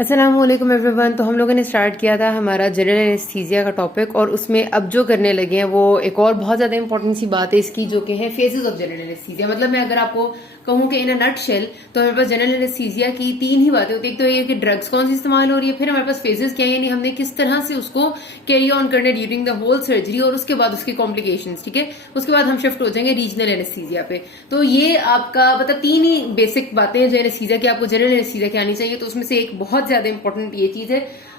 अस्सलाम वालेकुम एवरीवन। तो हम लोगों ने स्टार्ट किया था हमारा जनरल एनेस्थीसिया का टॉपिक, और उसमें अब जो करने लगे हैं वो एक और बहुत ज्यादा इंपॉर्टेंट सी बात है इसकी, जो कि है फेजेस ऑफ जनरल एनेस्थीसिया। मतलब मैं अगर आपको कहूं कि इन अ नट शेल, तो हमारे पास जनरल एनेस्थीसिया की तीन ही बातें होती है। एक तो ये कि ड्रग्स कौन सी इस्तेमाल हो रही है, फिर हमारे पास फेजेस क्या है, यानी हमने किस तरह से उसको कैरी ऑन करना ड्यूरिंग द होल सर्जरी, और उसके बाद उसकी कॉम्प्लिकेशंस। ठीक है, उसके बाद हम शिफ्ट हो जाएंगे रीजनल एनेस्थीसिया पे। तो ये आपका मतलब तीन ही बेसिक बातें जो एनेस्थीसिया की आपको जनरल एनेस्थीसिया की आनी चाहिए। तो उसमें से एक बहुत ज्यादा इंपॉर्टेंट ये चीज है,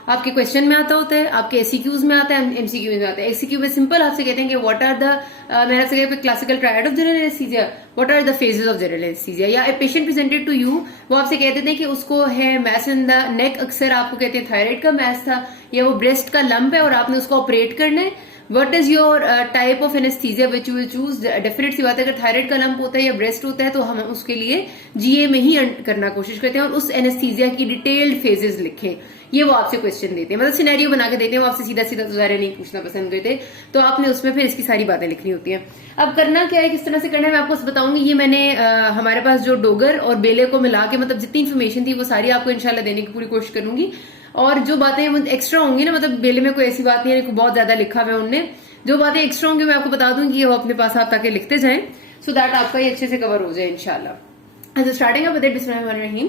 आपके क्वेश्चन में आता होता है, आपके एससीक्यूज में आता है, एमसीक्यू में आता है। एससीक्यू में सिंपल आपसे कहते हैं कि व्हाट आर द मैंने आपसे कहा classical triad of general anaesthesia, what are the phases of general anaesthesia. या a patient presented to you, वो आपसे कहते थे कि उसको है मैस इन द नेक, अक्सर आपको कहते हैं थायराइड का मैस था, या वो ब्रेस्ट का लंप है और आपने उसको ऑपरेट करना है। What is your type of anaesthesia which you will choose. Definite सी बात है, अगर थायराइड का लंप होता है या ब्रेस्ट होता है तो हम उसके लिए जीए में ही करना कोशिश करते हैं, और उस एनेस्थीसिया की डिटेल्ड फेजेस लिखें। ये वो आपसे क्वेश्चन देते हैं, मतलब सिनेरियो बना के देते हैं, वो आपसे सीधा सीधा तो ज़ाहिर नहीं पूछना पसंद करते, तो आपने उसमें फिर इसकी सारी बातें लिखनी होती हैं। अब करना क्या है, किस तरह से करना है, मैं आपको बताऊंगी। ये मैंने हमारे पास जो डोगर और बेले को मिला के मतलब जितनी इन्फॉर्मेशन थी वो सारी आपको इंशाल्लाह देने की पूरी कोशिश करूंगी। और जो बातें एक्स्ट्रा होंगी ना, मतलब बेले में कोई ऐसी बात नहीं है, बहुत ज्यादा लिखा हुआ है उनने, जो बातें एक्स्ट्रा होंगी मैं आपको बता दूंगी, वो अपने पास आप ताकि लिखते जाएं, सो दैट आपका ये अच्छे से कवर हो जाए इंशाल्लाह। अच्छा, स्टार्टिंग अप विद बिस्मिल्लाहिर्रहमानिर्रहीम।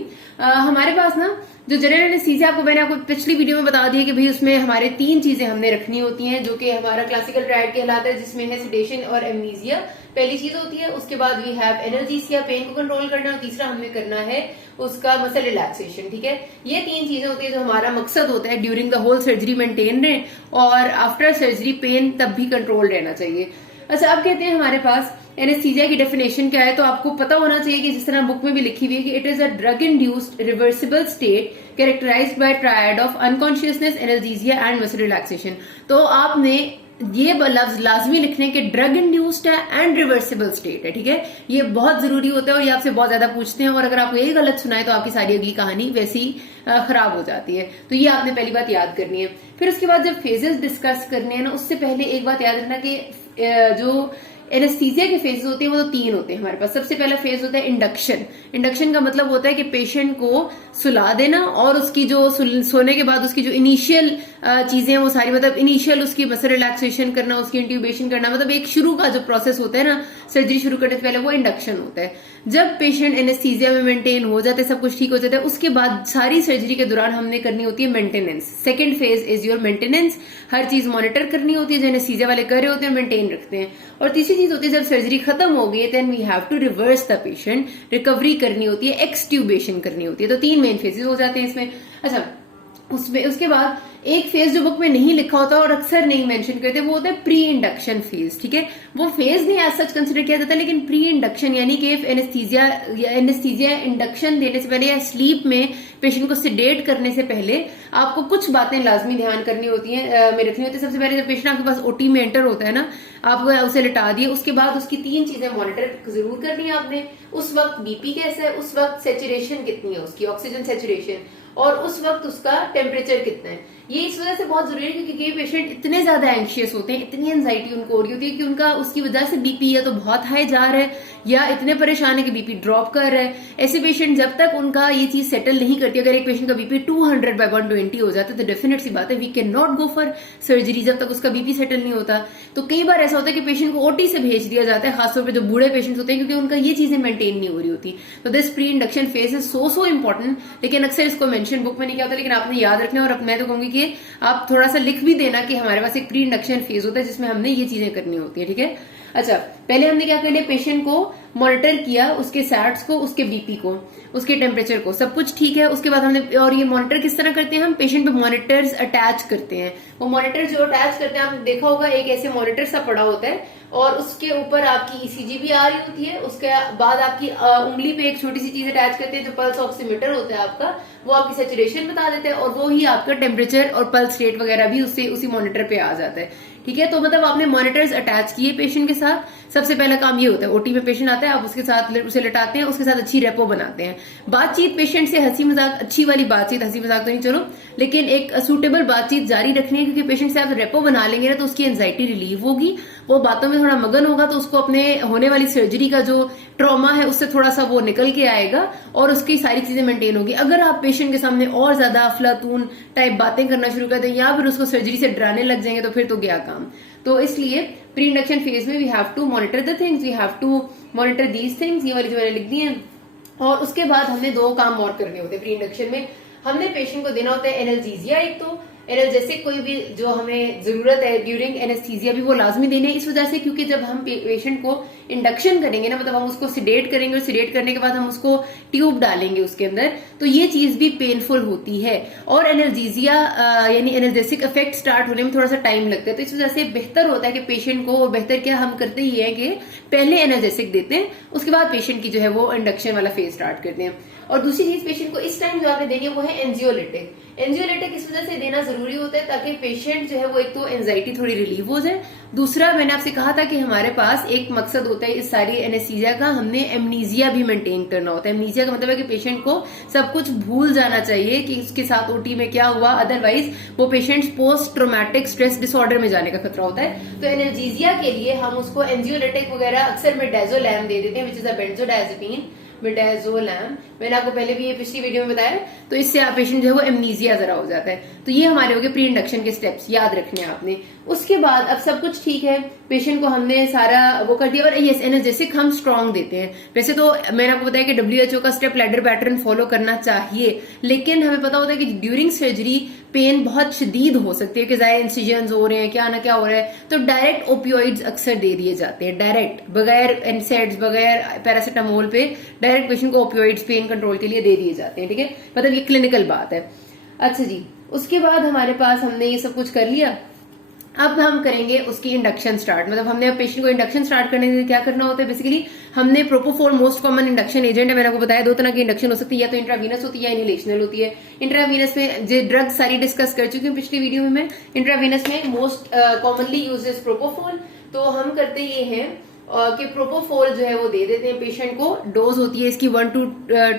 हमारे पास ना जो जनरल एनेस्थीसिया, आपको मैंने आपको पिछली वीडियो में बता दिया कि भाई उसमें हमारे तीन चीजें हमने रखनी होती हैं, जो कि हमारा क्लासिकल ट्रायड कहलाता है, जिसमें है सेडेशन और एमनीजिया पहली चीज होती है। उसके बाद वी हैव एनर्जीसिया, पेन को कंट्रोल करना, और तीसरा हमने करना है उसका मसल रिलैक्सेशन। ठीक है, ये तीन चीजें होती है जो हमारा मकसद होता है during the whole surgery maintain रहे, और आफ्टर सर्जरी पेन तब भी कंट्रोल रहना चाहिए। अच्छा, अब कहते हैं हमारे पास एनेस्थीसिया की डेफिनेशन क्या है, तो आपको पता होना चाहिए कि जिस तरह बुक में भी लिखी हुई है कि it is a drug induced reversible state characterised by triad of unconsciousness, anaesthesia and muscle relaxation. तो आपने ये लफ्ज लाजमी लिखने के ड्रग इंड्यूस्ड है एंड रिवर्सिबल स्टेट है। ठीक है, ये बहुत जरूरी होता है और ये आपसे बहुत ज्यादा पूछते हैं, और अगर आपको यही गलत सुनाए तो आपकी सारी अगली कहानी वैसी खराब हो जाती है। तो ये आपने पहली बात याद करनी है। फिर उसके बाद जब फेजेस डिस्कस करने हैं ना, उससे पहले एक बात याद रखना कि जो एनेस्थीसिया के फेजेस होते हैं वो तो तीन होते हैं हमारे पास। सबसे पहला फेज होता है इंडक्शन। इंडक्शन का मतलब होता है कि पेशेंट को सुला देना, और उसकी जो सोने के बाद उसकी जो इनिशियल चीजें वो सारी, मतलब इनिशियल उसकी मसल रिलैक्सेशन करना, उसकी इंट्यूबेशन करना, मतलब एक शुरू का जो प्रोसेस होता है ना सर्जरी शुरू करने से पहले, वो इंडक्शन होता है। जब पेशेंट एनेस्थीसिया में मेंटेन हो जाते हैं, सब कुछ ठीक हो जाता है, उसके बाद सारी सर्जरी के दौरान हमने करनी होती है maintenance. Second phase is your maintenance. हर चीज मॉनिटर करनी होती है, जो एनेस्थीसिया वाले कर रहे होते हैं मेंटेन रखते हैं। और तीसरी चीज होती है जब सर्जरी खत्म हो गई, then we have to reverse the patient, recovery करनी होती है, एक्सट्यूबेशन करनी होती है। तो तीन मेन फेजेस हो जाते हैं इसमें। अच्छा, उसमें उसके बाद एक फेज जो बुक में नहीं लिखा होता और अक्सर नहीं मेंशन करते, वो होता है प्री इंडक्शन फेज। ठीक है, वो फेज नहीं एज सच कंसिडर किया जाता, लेकिन प्री इंडक्शन यानी कि एनेस्थीसिया इंडक्शन देने से पहले या स्लीप में पेशेंट को सिडेट करने से पहले आपको कुछ बातें लाजमी ध्यान करनी होती है, में रखनी होती है। सबसे पहले जब पेशेंट आपके पास ओटी में एंटर होता है ना, आपको उसे लिटा दिए, उसके बाद उसकी तीन चीजें मॉनिटर जरूर करनी है आपने। उस वक्त बीपी कैसा है, उस वक्त सेचुरेशन कितनी है उसकी, ऑक्सीजन सेचुरेशन, और उस वक्त उसका टेम्परेचर कितना है। ये इस वजह से बहुत जरूरी है क्योंकि कई पेशेंट इतने ज्यादा एंशियस होते हैं, इतनी एंजाइटी उनको हो रही होती है कि उनका उसकी वजह से बीपी या तो बहुत हाई जा रहा है या इतने परेशान है कि बीपी ड्रॉप कर रहा है। ऐसे पेशेंट जब तक उनका ये चीज सेटल नहीं करती, अगर एक पेशेंट का बीपी 200/120 हो जाता है तो डेफिनेट सी बात है we can not go for surgery जब तक उसका बीपी सेटल नहीं होता। तो कई बार ऐसा होता है कि पेशेंट को ओटी से भेज दिया जाता है, खासतौर पर जो बूढ़े पेशेंट्स होते हैं, क्योंकि उनका ये चीजें मेंटेन नहीं हो रही होती। तो this pre induction phase is so important, लेकिन अक्सर इसको मेंशन बुक में नहीं किया होता, लेकिन आपने याद रखना। और मैं तो कहूंगी कि आप थोड़ा सा लिख भी देना कि हमारे पास एक प्री इंडक्शन फेज होता है जिसमें हमने ये चीजें करनी होती है। ठीक है, अच्छा, पहले हमने क्या करना है, पेशेंट को मॉनिटर किया, उसके सैट्स को, उसके बीपी को, उसके टेम्परेचर को, सब कुछ ठीक है। उसके बाद हमने, और ये मॉनिटर किस तरह करते हैं, हम पेशेंट पे मॉनिटर्स अटैच करते हैं। वो मॉनिटर जो अटैच करते हैं, आपने देखा होगा एक ऐसे मॉनिटर सा पड़ा होता है, और उसके ऊपर आपकी ईसीजी भी आ रही होती है। उसके बाद आपकी उंगली पे एक छोटी सी चीज अटैच करते हैं जो पल्स ऑक्सीमीटर होता है आपका, वो आपकी सेचुरेशन बता देते हैं, और वो ही आपका टेम्परेचर और पल्स रेट वगैरह भी उससे उसी मॉनिटर पे आ जाता है। ठीक है, तो मतलब आपने मॉनिटर्स अटैच किए पेशेंट के साथ। सबसे पहला काम ये होता है, ओटी में पेशेंट आता है, आप उसके साथ उसे लिटाते हैं, उसके साथ अच्छी रेपो बनाते हैं। बातचीत पेशेंट से हंसी मजाक, अच्छी वाली बातचीत, हंसी मजाक तो नहीं चलो, लेकिन एक सूटेबल बातचीत जारी रखनी है, क्योंकि पेशेंट से आप रेपो बना लेंगे ना तो उसकी एंजाइटी रिलीव होगी, वो बातों में थोड़ा मगन होगा, तो उसको अपने होने वाली सर्जरी का जो ट्रॉमा है उससे थोड़ा सा वो निकल के आएगा और उसकी सारी चीजें मेंटेन होगी। अगर आप पेशेंट के सामने और ज्यादा अफलातून टाइप बातें करना शुरू कर दें या फिर उसको सर्जरी से डराने लग जाएंगे तो फिर तो गया काम। तो इसलिए प्री इंडक्शन फेज में we have to monitor the things, we have to monitor these things, ये वाली जो मैंने लिख दी है। और उसके बाद हमने 2 काम और करने होते हैं प्री इंडक्शन में। हमने पेशेंट को देना होता है एनाल्जेसिया, एक तो एनाल्जेसिक कोई भी जो हमें जरूरत है ड्यूरिंग एनेस्थीसिया भी वो लाजमी देने, इस वजह से क्योंकि जब हम पेशेंट को इंडक्शन करेंगे ना, मतलब हम उसको सिडेट करेंगे और सिडेट करने के बाद हम उसको ट्यूब डालेंगे उसके अंदर, तो ये चीज भी पेनफुल होती है और एनाल्जेसिया यानी एनाल्जेसिक इफेक्ट स्टार्ट होने में थोड़ा सा टाइम लगता है। तो इस वजह से बेहतर होता है कि पेशेंट को, और बेहतर क्या हम करते ही है कि पहले एनाल्जेसिक देते हैं, उसके बाद पेशेंट की जो है वो इंडक्शन वाला फेज स्टार्ट करते हैं। और दूसरी चीज पेशेंट को इस टाइम जो आपने देनी है वो है एंजियोलिटिक। एंजियोलिटिक इस वजह से देना जरूरी होता है ताकि पेशेंट जो है वो एक तो एंजाइटी थोड़ी रिलीव हो जाए, दूसरा मैंने आपसे कहा था कि हमारे पास एक मकसद होता है इस सारी एनेस्थीसिया का, हमने एमनीजिया भी मेंटेन करना होता है। एमनीजिया का मतलब है कि पेशेंट को सब कुछ भूल जाना चाहिए कि उसके साथ ओटी में क्या हुआ, अदरवाइज वो patient post traumatic stress disorder में जाने का खतरा होता है। तो एनाल्जेसिया के लिए हम उसको एंजियोलिटिक वगैरह अक्सर मिडाजोलैम दे देते हैं, विच इज अ बेंजोडायजेपिन, मिडाजोलैम। मैंने आपको पहले भी ये पिछली वीडियो में बताया। तो इससे आप पेशेंट जो है वो एमनीजिया जरा हो जाता है। तो ये हमारे हो गए प्री इंडक्शन के स्टेप्स, याद रखने हैं आपने। उसके बाद अब सब कुछ ठीक है, पेशेंट को हमने सारा वो कर दिया। और यस, एनाल्जेसिक हम स्ट्रांग देते हैं। वैसे तो मैंने आपको बताया कि WHO का स्टेप लैडर पैटर्न फॉलो करना चाहिए, लेकिन हमें पता होता है कि ड्यूरिंग सर्जरी पेन बहुत शदीद हो सकती है कि ज़्यादा इंसिजन हो रहे हैं, क्या ना क्या हो रहा है, तो डायरेक्ट ओपियोइड्स अक्सर दे दिए जाते हैं, डायरेक्ट बगैर एनसेड्स बगैर पैरासिटामोल पे डायरेक्ट पेशेंट को ओपियोइड्स पेन कंट्रोल के लिए दे दिए जाते हैं। ठीक है, मतलब ये क्लिनिकल बात है। अच्छा जी, उसके बाद हमारे पास हमने ये सब कुछ कर लिया। अब हम करेंगे उसकी इंडक्शन स्टार्ट, मतलब हमने अब पेशेंट को इंडक्शन स्टार्ट करने के लिए क्या करना होता है। बेसिकली हमने propofol most common induction agent है, मैंने आपको बताया 2 तरह की इंडक्शन हो सकती है, या तो इंट्रावीनस होती है या इनहेलेशनल होती है। इंट्रावीनस में जो ड्रग सारी डिस्कस कर चुकी हूँ पिछली वीडियो में मैं। इंट्रावीनस में most commonly use is propofol. तो हम करते ये हैं कि प्रोपोफोल जो है वो दे देते हैं पेशेंट को। डोज होती है इसकी 1 to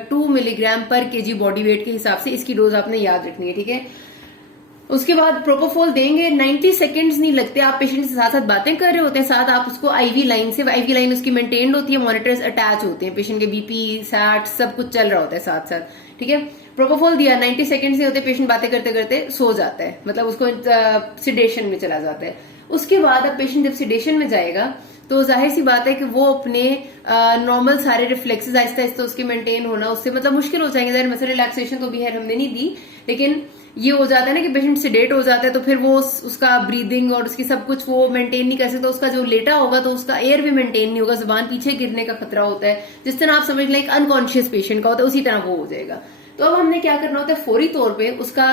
2 मिलीग्राम पर केजी बॉडी वेट के हिसाब से, इसकी डोज आपने याद रखनी है। ठीक है, उसके बाद प्रोपोफोल देंगे, 90 सेकंड्स नहीं लगते, आप पेशेंट से साथ साथ बातें कर रहे होते हैं, साथ आप उसको आईवी लाइन से, आईवी लाइन उसकी मेंटेन्ड होती है, मॉनिटर्स अटैच होते हैं, पेशेंट के बीपी सैट सब कुछ चल रहा होता है साथ साथ। ठीक है, प्रोपोफोल दिया, 90 सेकंड से होते, पेशेंट बातें करते करते सो जाता है, मतलब उसको सिडेशन में चला जाता है। उसके बाद अब पेशेंट जब सिडेशन में जाएगा तो जाहिर सी बात है कि वो अपने नॉर्मल सारे रिफ्लेक्सेस आहिस्ता आहिस्ता उसके मेंटेन होना उससे मतलब मुश्किल हो जाएंगे। जाहिर मसल रिलैक्सेशन तो भी है हमने नहीं दी, लेकिन ये हो जाता है ना कि पेशेंट सेडेट हो जाता है तो फिर वो उसका ब्रीदिंग और उसकी सब कुछ वो मेंटेन नहीं कर सकता। उसका जो लेटा होगा तो उसका एयर भी मेंटेन नहीं होगा, जुबान पीछे गिरने का खतरा होता है, जिस तरह आप समझ लें एक अनकॉन्शियस पेशेंट का होता है उसी तरह वो हो जाएगा। तो अब हमने क्या करना होता है, फौरी तौर पर उसका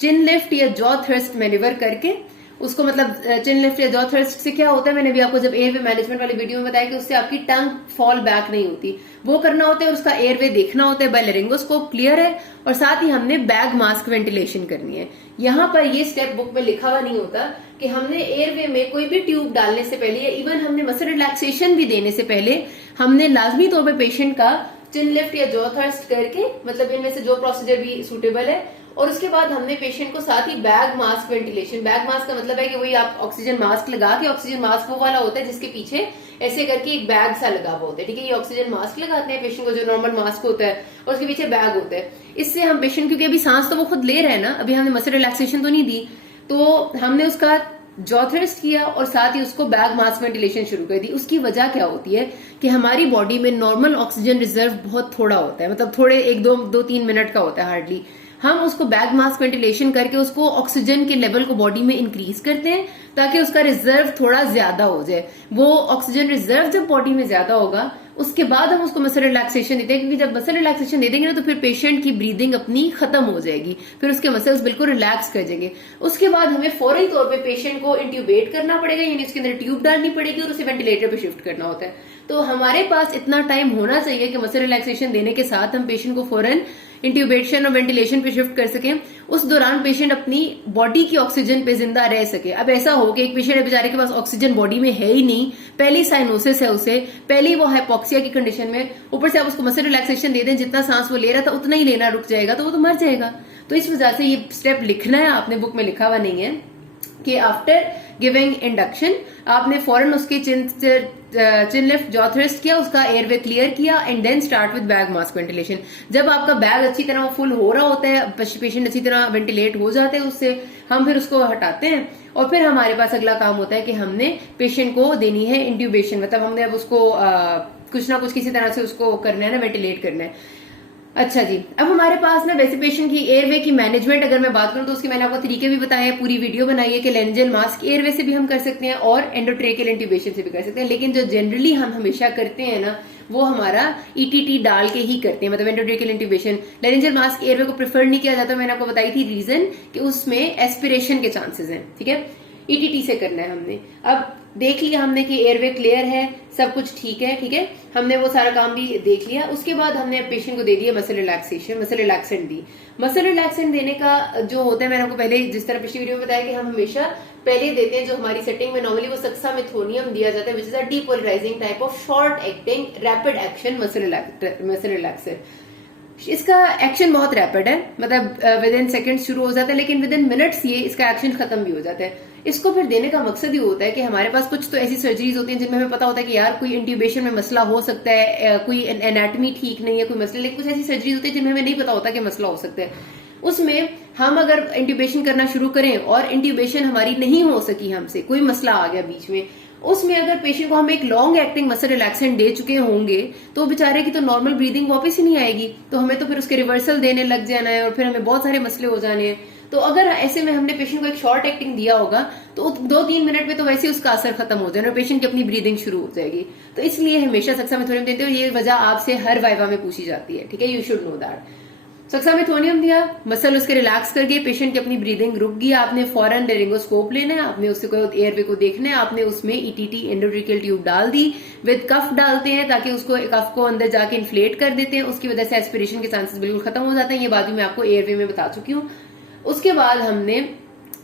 चिन लिफ्ट या जॉ थ्रस्ट मैन्यूवर करके उसको, मतलब चिन लिफ्ट या जॉ थ्रस्ट से क्या होता है, मैंने भी आपको जब एयरवे मैनेजमेंट वाली वीडियो में बताया कि उससे आपकी टंग फॉल बैक नहीं होती, वो करना होता है। उसका एयरवे देखना होता है, बाय लेरिंगोस्कोप क्लियर है, और साथ ही हमने बैग मास्क वेंटिलेशन करनी है। यहाँ पर ये स्टेप बुक में लिखा हुआ नहीं होता कि हमने एयरवे में कोई भी ट्यूब डालने से पहले या इवन हमने मसल रिलैक्सेशन भी देने से पहले हमने लाजमी तौर पर पेशेंट का चिन लिफ्ट या जॉ थ्रस्ट करके, मतलब इनमें से जो प्रोसीजर भी सुटेबल है, और उसके बाद हमने पेशेंट को साथ ही bag mask ventilation, bag mask का मतलब है कि वही आप ऑक्सीजन मास्क लगा के, ऑक्सीजन मास्क वो वाला होता है जिसके पीछे ऐसे करके एक बैग सा लगा हुआ होता है। ठीक है, ये ऑक्सीजन मास्क लगाते हैं पेशेंट को जो नॉर्मल मास्क होता है, और उसके पीछे बैग होता है। इससे हम पेशेंट, क्योंकि अभी सांस तो वो खुद ले रहे हैं ना, अभी हमने मसल रिलैक्सेशन तो नहीं दी, तो हमने उसका जॉ थ्रस्ट किया और साथ ही उसको बैग मास्क वेंटिलेशन शुरू कर दी। उसकी वजह क्या होती है कि हमारी बॉडी में नॉर्मल ऑक्सीजन रिजर्व बहुत थोड़ा होता है, मतलब थोड़े 1-2-3 मिनट का होता है हार्डली। हम उसको बैग मास्क वेंटिलेशन करके उसको ऑक्सीजन के लेवल को बॉडी में इंक्रीज करते हैं ताकि उसका रिजर्व थोड़ा ज्यादा हो जाए। वो ऑक्सीजन रिजर्व जब बॉडी में ज्यादा होगा उसके बाद हम उसको मसल रिलैक्सेशन देते हैं, क्योंकि जब मसल रिलैक्सेशन दे देंगे ना तो फिर पेशेंट की ब्रीदिंग अपनी खत्म हो जाएगी, फिर उसके मसल्स बिल्कुल रिलैक्स कर जाएंगे। उसके बाद हमें फौरी तौर पे पेशेंट को इंट्यूबेट करना पड़ेगा, यानी उसके अंदर ट्यूब डालनी पड़ेगी और उसे वेंटिलेटर पे शिफ्ट करना होता है। तो हमारे पास इतना टाइम होना चाहिए कि मसल रिलैक्सेशन देने के साथ हम पेशेंट को फौरन इंट्यूबेशन और वेंटिलेशन पे शिफ्ट कर सकें। उस दौरान पेशेंट अपनी बॉडी की ऑक्सीजन पे जिंदा रह सके। अब ऐसा हो कि एक पेशेंट बेचारे के पास ऑक्सीजन बॉडी में है ही नहीं, पहली साइनोसिस है उसे, पहली वो हाइपोक्सिया की कंडीशन में, ऊपर से आप उसको मसल रिलैक्सेशन दे दें, जितना सांस वो ले रहा था उतना ही लेना रुक जाएगा तो वो तो मर जाएगा। तो इस वजह से ये स्टेप लिखना है, आपने बुक में लिखा हुआ नहीं है कि आफ्टर गिविंग इंडक्शन आपने फौरन उसके chin chin lift, jaw thrust किया, उसका एयरवे क्लियर किया and then start with bag mask ventilation. जब आपका बैग अच्छी तरह फुल हो रहा होता है, पेशेंट अच्छी तरह वेंटिलेट हो जाते हैं, उससे हम फिर उसको हटाते हैं और फिर हमारे पास अगला काम होता है कि हमने पेशेंट को देनी है इंट्यूबेशन, मतलब हमने अब उसको कुछ ना कुछ किसी तरह से उसको करना है ना, वेंटिलेट करना है। अच्छा जी, अब हमारे पास ना वैसे पेशेंट की एयरवे की मैनेजमेंट अगर मैं बात करूं तो उसके मैंने आपको तरीके भी बताए हैं, पूरी वीडियो बनाई है कि लेंजेल मास्क एयरवे से भी हम कर सकते हैं और एंडोट्रेकियल इंट्यूबेशन से भी कर सकते हैं। लेकिन जो जनरली हम हमेशा करते हैं ना, वो हमारा ईटीटी डाल के ही करते हैं, मतलब एंडोट्रेकियल इंट्यूबेशन। लेंजेल मास्क एयरवे को प्रेफर नहीं किया जाता, मैंने आपको बताई थी रीजन कि उसमें एस्पिरेशन के चांसेस हैं, ठीक है। ईटीटी से करना है हमने। अब देख लिया हमने कि एयरवे क्लियर है, सब कुछ ठीक है, ठीक है, हमने वो सारा काम भी देख लिया। उसके बाद हमने पेशेंट को दे दिया मसल रिलैक्सेशन, मसल रिलैक्सेंट दी। मसल रिलैक्सेंट देने का जो होता है, मैंने आपको पहले जिस तरह पिछली वीडियो में बताया कि हम हमेशा पहले देते हैं, जो हमारी सेटिंग में नॉर्मली वो सक्सामेथोनियम दिया जाता है, which is a depolarising type of short acting rapid action muscle relaxer. इसका एक्शन बहुत रैपिड है, मतलब विद इन सेकेंड शुरू हो जाता है, लेकिन विद इन मिनट्स ये इसका एक्शन खत्म भी हो जाता है। इसको फिर देने का मकसद ही होता है कि हमारे पास कुछ तो ऐसी सर्जरीज होती हैं जिनमें हमें पता होता है कि यार कोई इंट्यूबेशन में मसला हो सकता है, कोई एनाटमी ठीक नहीं है, कोई मसला, लेकिन कुछ ऐसी सर्जरीज होती है जिनमें हमें नहीं पता होता कि मसला हो सकता है। उसमें हम अगर इंट्यूबेशन करना शुरू करें और इंट्यूबेशन हमारी नहीं हो सकी, हमसे कोई मसला आ गया बीच में, उसमें अगर पेशेंट को हम एक लॉन्ग एक्टिंग मसल रिलैक्सेंट दे चुके होंगे तो बेचारे की तो नॉर्मल ब्रीदिंग वापस ही नहीं आएगी, तो हमें तो फिर उसके रिवर्सल देने लग जाना है और फिर हमें बहुत सारे मसले हो जाने हैं। तो अगर ऐसे में हमने पेशेंट को एक शॉर्ट एक्टिंग दिया होगा तो 2-3 मिनट में तो वैसे ही उसका असर खत्म हो जाएगा और पेशेंट की अपनी ब्रीदिंग शुरू हो जाएगी। तो इसलिए हमेशा सक्सामेथोनियम देते हो, ये वजह आपसे हर वाइवा में पूछी जाती है, ठीक है, यू शुड नो दैट। सक्सामेथोनियम दिया, मसल उसके रिलैक्स करके पेशेंट की अपनी ब्रीदिंग रुक गई, आपने फौरन लेरिंगोस्कोप लेना है, आपने उससे कोई एयरवे को देखना है, आपने उसमें ईटीटी एंडोट्रेकियल ट्यूब डाल दी, विद कफ डालते हैं ताकि उसको कफ को अंदर जाके इन्फ्लेट कर देते हैं, उसकी वजह से एस्पिरेशन के चांसेस बिल्कुल खत्म हो जाते हैं। ये बात भी मैं आपको एयरवे में बता चुकी हूँ। उसके बाद हमने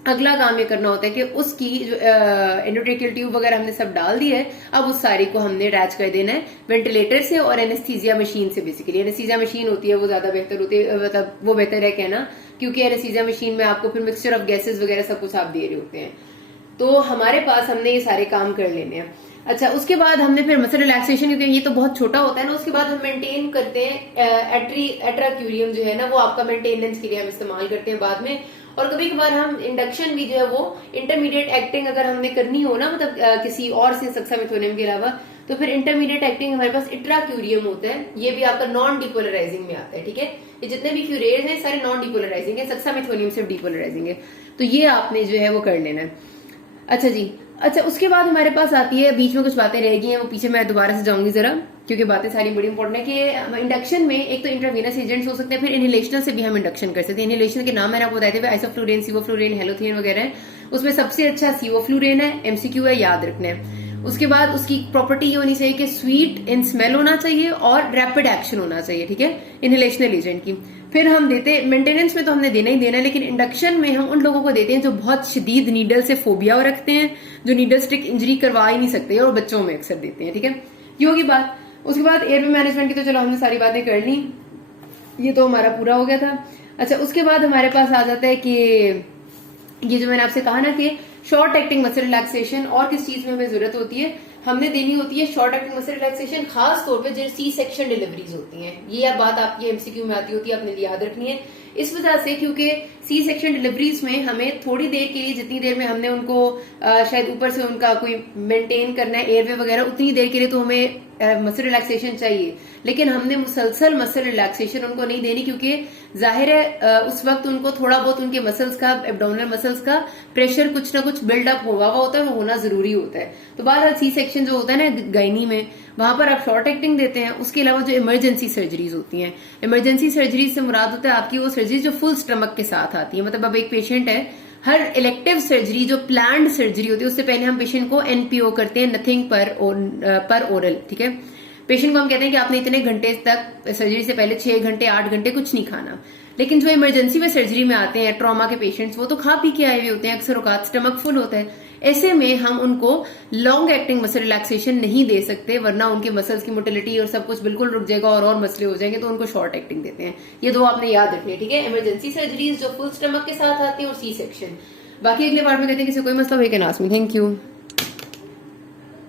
अगला काम ये करना होता है कि उसकी जो एंडोट्रेकियल ट्यूब वगैरह हमने सब डाल दी है, अब उस सारी को हमने अटैच कर देना है वेंटिलेटर से और एनेस्थीसिया मशीन से। बेसिकली एनेस्थीसिया मशीन होती है वो ज्यादा बेहतर होती है, मतलब वो बेहतर है कहना, क्योंकि एनेस्थीसिया मशीन में आपको फिर मिक्सचर ऑफ गैसेस वगैरह सब कुछ आप दे रहे होते हैं। तो हमारे पास हमने ये सारे काम कर लेने हैं। अच्छा, उसके बाद हमने फिर मसल रिलैक्सेशन, क्योंकि ये तो बहुत छोटा होता है ना, उसके बाद हम मेंटेन करते हैं एट्राक्यूरियम जो है ना, वो आपका मेंटेनेंस के लिए हम इस्तेमाल करते हैं बाद में। और कभी कभार हम इंडक्शन भी जो है वो इंटरमीडिएट एक्टिंग अगर हमने करनी हो ना, मतलब किसी और से सक्सामेथोनियम के अलावा, तो फिर इंटरमीडिएट एक्टिंग हमारे पास इट्राक्यूरियम होता है, ये भी आपका नॉन डिपोलराइजिंग में आता है, ठीक है। ये जितने भी क्यूरेज हैं सारे नॉन डिपोलराइजिंग है, सक्सामेथोनियम सिर्फ डिपोलराइजिंग है, तो ये आपने जो है वो कर लेना है। अच्छा जी, अच्छा उसके बाद हमारे पास आती है, बीच में कुछ बातें रह गई हैं, वो पीछे मैं दोबारा से जाऊंगी जरा, क्योंकि बातें सारी बड़ी इंपॉर्टेंट है कि इंडक्शन में एक तो इंट्रावीनस एजेंट्स हो सकते हैं, फिर इनहेलेशनल से भी हम इंडक्शन कर सकते हैं। इनहेलेशन के नाम मैंने आपको बताए थे, आइसोफ्लूरेन, सिवोफ्लूरेन, हेलोथियन वगैरह है। उसमें सबसे अच्छा सिवोफ्लूरेन है, एमसीक्यू है, याद रखना है। उसके बाद उसकी प्रॉपर्टी ये होनी चाहिए कि स्वीट इन स्मेल होना चाहिए और रैपिड एक्शन होना चाहिए, ठीक है, इनहेलेशनल एजेंट की। फिर हम देते, मेंटेनेंस में तो हमने देना ही देना है, लेकिन इंडक्शन में हम उन लोगों को देते हैं जो बहुत शदीद नीडल से फोबिया रखते हैं, जो नीडल स्टिक इंजरी करवा ही नहीं सकते, और बच्चों में अक्सर देते हैं, ठीक है, ये होगी बात। उसके बाद एयरवे मैनेजमेंट की तो चलो हमने सारी बातें कर ली, ये तो हमारा पूरा हो गया था। अच्छा, उसके बाद हमारे पास आ जाता है कि ये जो मैंने आपसे कहा ना कि शॉर्ट एक्टिंग मसल रिलैक्सेशन और किस चीज में हमें जरूरत होती है, हमने देनी होती है शॉर्ट एक्टिंग मसल रिलैक्सेशन खास तौर पे जो सी सेक्शन डिलीवरीज होती हैं। ये बात आपकी एमसीक्यू में आती होती है, आपने याद रखनी है इस वजह से, क्योंकि सी सेक्शन डिलीवरीज में हमें थोड़ी देर के लिए, जितनी देर में हमने उनको शायद ऊपर से उनका कोई मेंटेन करना है एयरवे वगैरह, उतनी देर के लिए तो हमें मसल रिलैक्सेशन चाहिए, लेकिन हमने मुसलसल मसल रिलैक्सेशन उनको नहीं देनी, क्योंकि जाहिर है उस वक्त उनको थोड़ा बहुत उनके मसल्स का, एब्डोमिनल मसल्स का प्रेशर कुछ ना कुछ बिल्डअप हुआ होता है, वो होना जरूरी होता है। तो बहरहाल सी सेक्शन जो होता है ना गायनी में, वहां पर आप शॉर्ट एक्टिंग देते हैं। उसके अलावा जो इमरजेंसी सर्जरीज होती हैं, इमरजेंसी सर्जरीज से मुराद होता है आपकी वो सर्जरीज जो फुल स्टमक के साथ आती है, मतलब अब एक पेशेंट है, हर इलेक्टिव सर्जरी जो प्लान्ड सर्जरी होती है उससे पहले हम पेशेंट को एनपीओ करते हैं, नथिंग पर ओरल, ठीक है। पेशेंट को हम कहते हैं कि आपने इतने घंटे तक सर्जरी से पहले 6 घंटे 8 घंटे कुछ नहीं खाना। लेकिन जो इमरजेंसी में सर्जरी में आते हैं ट्रॉमा के पेशेंट्स, वो तो खा पी के आए हुए होते हैं, अक्सर औकात स्टमक फुल होता है, ऐसे में हम उनको लॉन्ग एक्टिंग मसल रिलैक्सेशन नहीं दे सकते, वरना उनके मसल्स की मोटिलिटी और सब कुछ बिल्कुल रुक जाएगा और मसले हो जाएंगे, तो उनको शॉर्ट एक्टिंग देते हैं। ये दो आपने याद रखने, ठीक है, इमरजेंसी सर्जरीज जो फुल स्टमक के साथ आती है और सी सेक्शन। बाकी अगले पार्ट में कहते हैं किसी कोई मसला हो can ask me. Thank you.